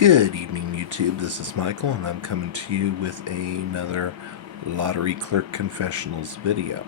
Good evening, YouTube. This is Michael, and I'm coming to you with another Lottery Clerk Confessionals video.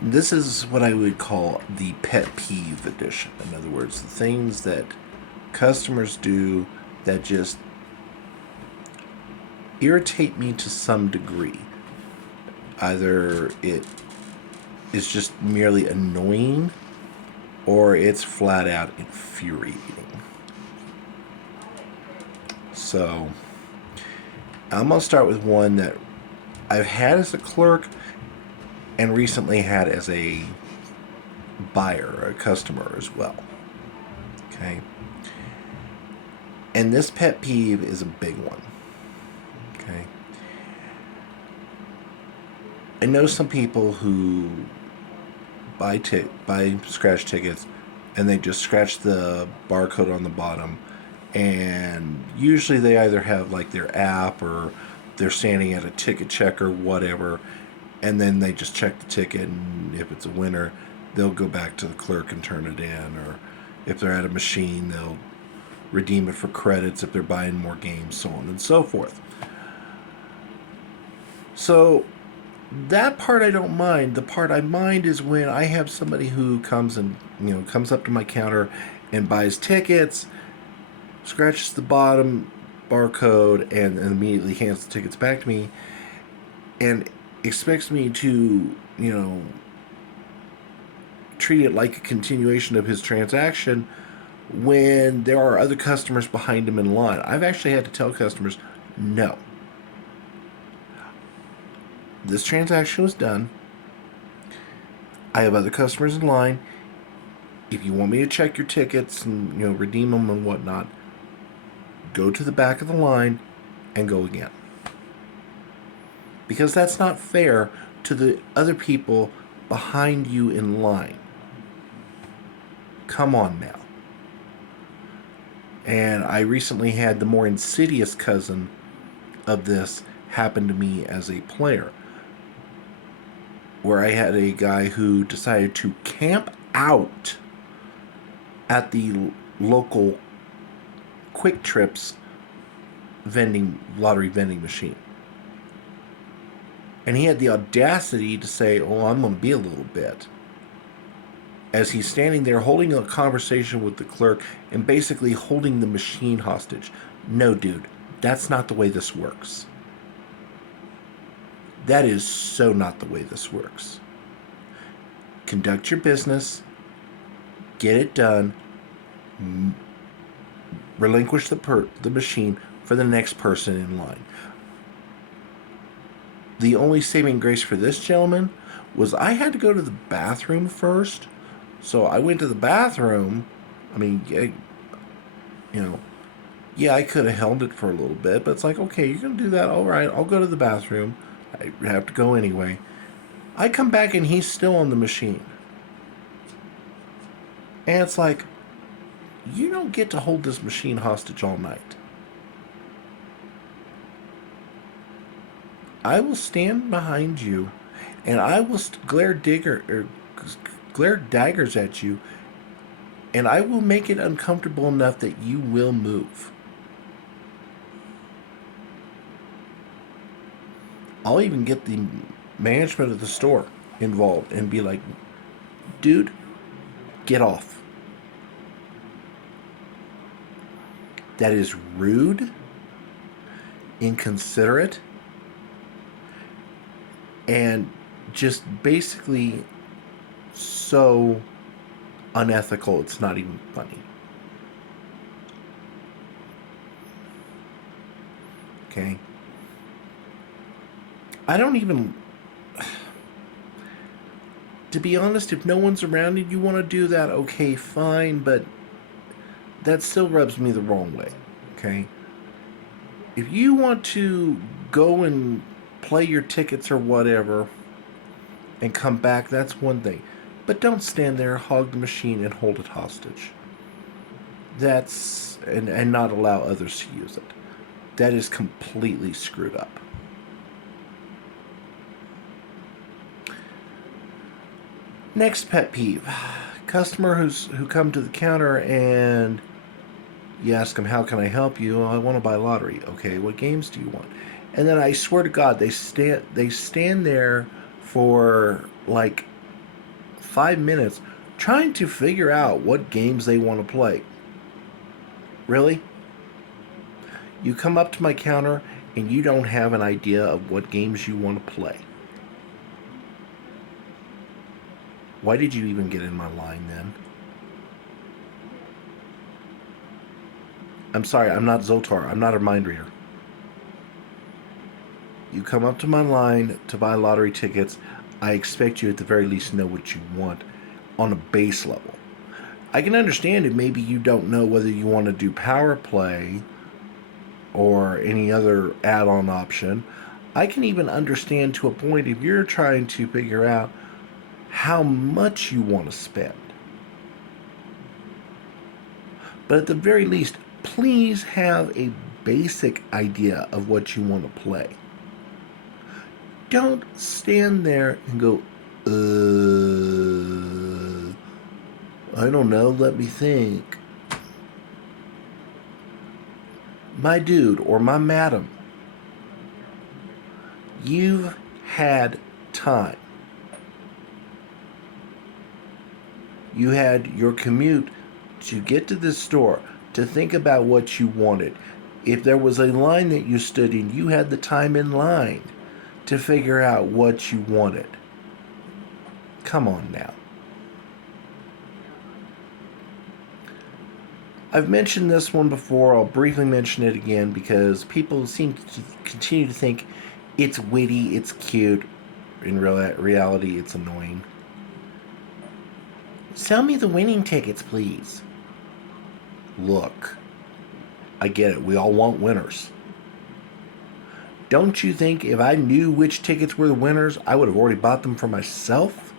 This is what I would call the pet peeve edition. In other words, the things that customers do that just irritate me to some degree. Either it is just merely annoying, or it's flat out infuriating. So, I'm going to start with one that I've had as a clerk and recently had as a buyer, a customer as well. Okay. And this pet peeve is a big one. Okay. I know some people who buy scratch tickets and they just scratch the barcode on the bottom, and usually they either have like their app or they're standing at a ticket check or whatever, and then they just check the ticket, and if it's a winner, they'll go back to the clerk and turn it in, or if they're at a machine, they'll redeem it for credits if they're buying more games, so on and so forth. So that part I don't mind. The part I mind is when I have somebody who comes up to my counter and buys tickets, scratches the bottom barcode, and immediately hands the tickets back to me, and expects me to, treat it like a continuation of his transaction when there are other customers behind him in line. I've actually had to tell customers, no. This transaction was done. I have other customers in line. If you want me to check your tickets and, redeem them and whatnot, go to the back of the line and go again. Because that's not fair to the other people behind you in line. Come on now. And I recently had the more insidious cousin of this happen to me as a player, where I had a guy who decided to camp out at the local Quick Trips lottery vending machine. And he had the audacity to say, "Oh, I'm going to be a little bit," as he's standing there holding a conversation with the clerk and basically holding the machine hostage. No, dude, that's not the way this works. That is so not the way this works. Conduct your business, get it done, relinquish the machine for the next person in line. The only saving grace for this gentleman was I had to go to the bathroom first. So I went to the bathroom. I mean, I could have held it for a little bit, but it's like, okay, you're going to do that. All right, I'll go to the bathroom. I have to go anyway. I come back and he's still on the machine. And it's like, you don't get to hold this machine hostage all night. I will stand behind you and I will glare daggers at you, and I will make it uncomfortable enough that you will move. I'll even get the management of the store involved and be like, dude, get off. That is rude, inconsiderate, and just basically so unethical, it's not even funny. Okay? I don't even... To be honest, if no one's around and you want to do that, okay, fine, but that still rubs me the wrong way. Okay? If you want to go and play your tickets or whatever and come back, that's one thing. But don't stand there, hog the machine, and hold it hostage. And not allow others to use it. That is completely screwed up. Next pet peeve. Customer who come to the counter and You ask them, how can I help you? Oh, I want to buy lottery. Okay, what games do you want? And then I swear to God, they stand there for like 5 minutes trying to figure out what games they want to play. Really? You come up to my counter and you don't have an idea of what games you want to play. Why did you even get in my line then? I'm sorry, I'm not Zotar. I'm not a mind reader. You come up to my line to buy lottery tickets. I expect you at the very least know what you want on a base level. I can understand if maybe you don't know whether you want to do power play or any other add-on option. I can even understand to a point if you're trying to figure out how much you want to spend. But at the very least, please have a basic idea of what you want to play. Don't stand there and go, I don't know, let me think. My dude or my madam, you've had time. You had your commute to get to this store, to think about what you wanted. If there was a line that you stood in, you had the time in line to figure out what you wanted. Come on now. I've mentioned this one before. I'll briefly mention it again because people seem to continue to think it's witty, it's cute. In reality, it's annoying. Sell me the winning tickets, please. Look, I get it. We all want winners. Don't you think if I knew which tickets were the winners, I would have already bought them for myself?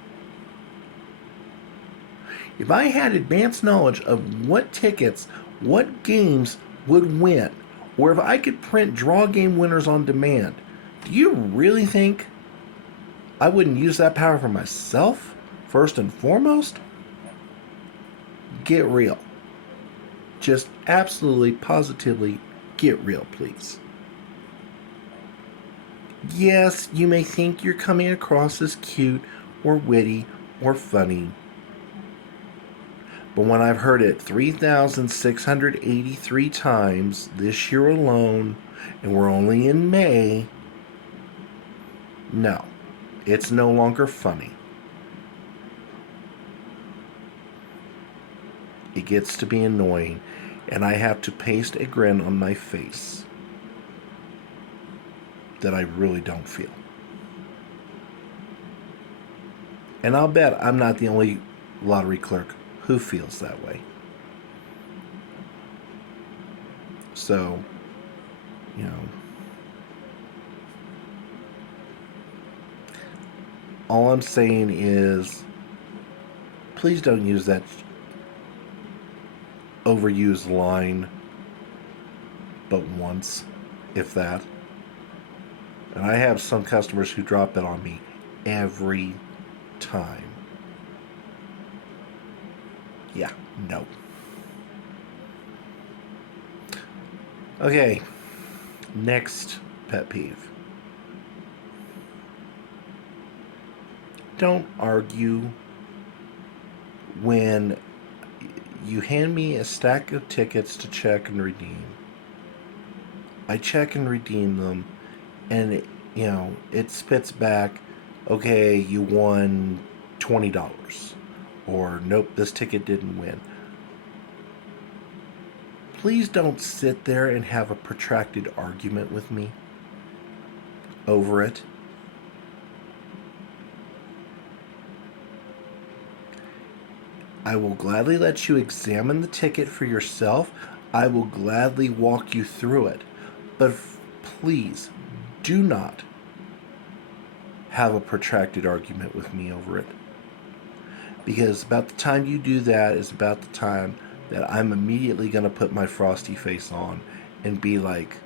If I had advanced knowledge of what tickets, what games would win, or if I could print draw game winners on demand, do you really think I wouldn't use that power for myself, first and foremost? Get real. Just absolutely, positively get real, please. Yes, you may think you're coming across as cute or witty or funny, but when I've heard it 3,683 times this year alone, and we're only in May, no, it's no longer funny. It gets to be annoying, and I have to paste a grin on my face that I really don't feel. And I'll bet I'm not the only lottery clerk who feels that way. So, you know, all I'm saying is please don't use that overused line but once, if that. And I have some customers who drop it on me every time. Yeah, no. Okay, next pet peeve. Don't argue when you hand me a stack of tickets to check and redeem. I check and redeem them, and it spits back, okay, you won $20, or nope, this ticket didn't win. Please don't sit there and have a protracted argument with me over it. I will gladly let you examine the ticket for yourself. I will gladly walk you through it. But please do not have a protracted argument with me over it. Because about the time you do that is about the time that I'm immediately going to put my frosty face on and be like,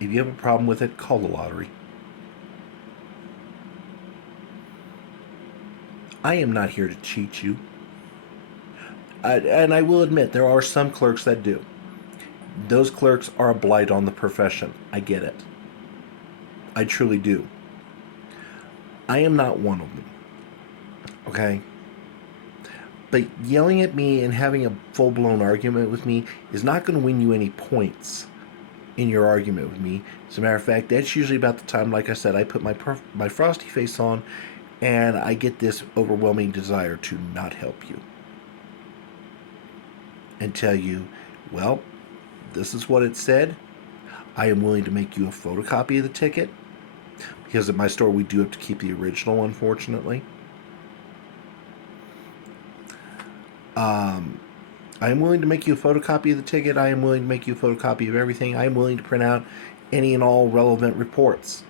if you have a problem with it, call the lottery. I am not here to cheat you. And I will admit, there are some clerks that do. Those clerks are a blight on the profession. I get it. I truly do. I am not one of them. Okay? But yelling at me and having a full-blown argument with me is not going to win you any points in your argument with me. As a matter of fact, that's usually about the time, like I said, I put my frosty face on and I get this overwhelming desire to not help you. And tell you, well, this is what it said. I am willing to make you a photocopy of the ticket. Because at my store, we do have to keep the original, unfortunately. I am willing to make you a photocopy of the ticket. I am willing to make you a photocopy of everything. I am willing to print out any and all relevant reports.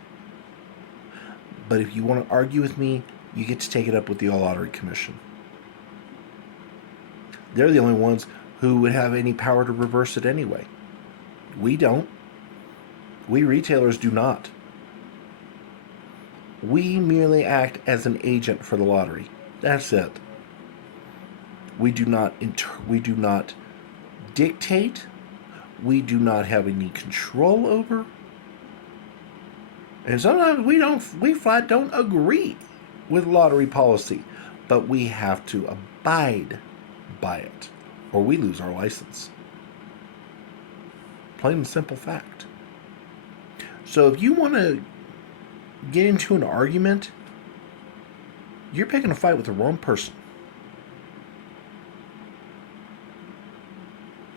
But if you want to argue with me, you get to take it up with the Lottery Commission. They're the only ones who would have any power to reverse it anyway. We don't. We retailers do not. We merely act as an agent for the lottery. That's it. We do not dictate. We do not have any control over. And sometimes we flat don't agree with lottery policy, but we have to abide by it, or we lose our license. Plain and simple fact. So if you want to get into an argument, you're picking a fight with the wrong person.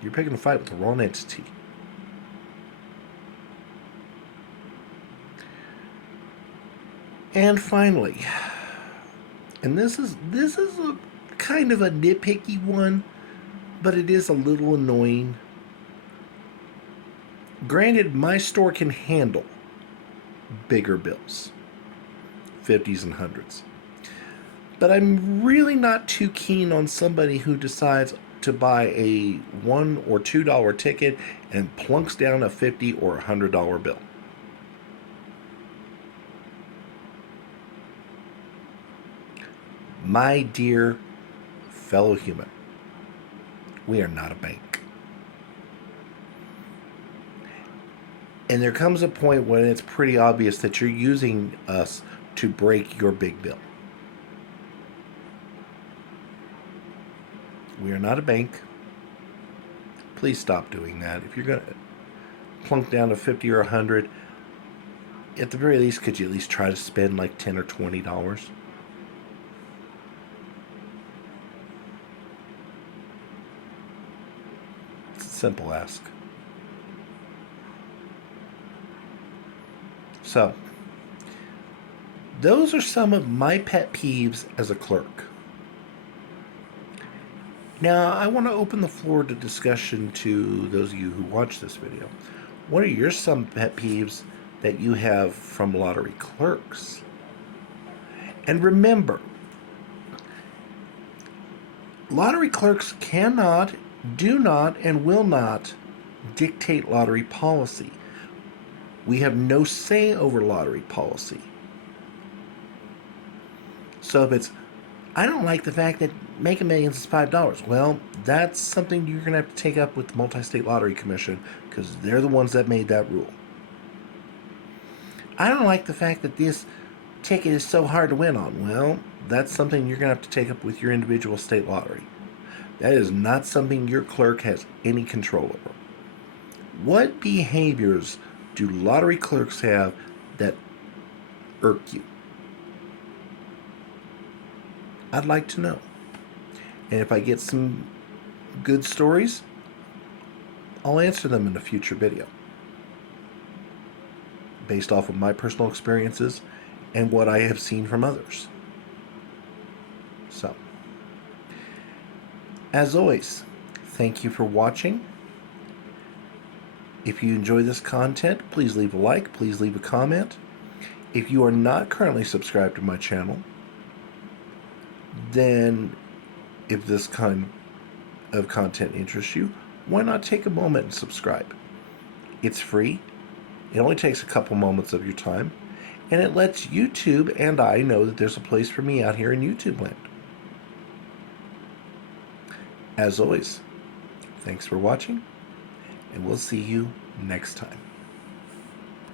You're picking a fight with the wrong entity. And finally, and this is a kind of a nitpicky one, but it is a little annoying. Granted, my store can handle bigger bills, 50s and 100s. But I'm really not too keen on somebody who decides to buy a $1 or $2 ticket and plunks down a $50 or $100 bill. My dear fellow human, we are not a bank. And there comes a point when it's pretty obvious that you're using us to break your big bill. We are not a bank. Please stop doing that. If you're going to plunk down to 50 or 100, at the very least, could you at least try to spend like $10 or $20? It's a simple ask. So, those are some of my pet peeves as a clerk. Now, I want to open the floor to discussion to those of you who watch this video. What are your some pet peeves that you have from lottery clerks? And remember, lottery clerks cannot, do not, and will not dictate lottery policy. We have no say over lottery policy. So if it's, I don't like the fact that Mega Millions is $5. Well, that's something you're going to have to take up with the Multi-State Lottery Commission because they're the ones that made that rule. I don't like the fact that this ticket is so hard to win on. Well, that's something you're going to have to take up with your individual state lottery. That is not something your clerk has any control over. What behaviors do lottery clerks have that irk you? I'd like to know. And if I get some good stories, I'll answer them in a future video based off of my personal experiences and what I have seen from others. So, as always, thank you for watching. If you enjoy this content, please leave a like, please leave a comment. If you are not currently subscribed to my channel, then if this kind of content interests you, why not take a moment and subscribe? It's free. It only takes a couple moments of your time, and it lets YouTube and I know that there's a place for me out here in YouTube land. As always, thanks for watching, and we'll see you next time.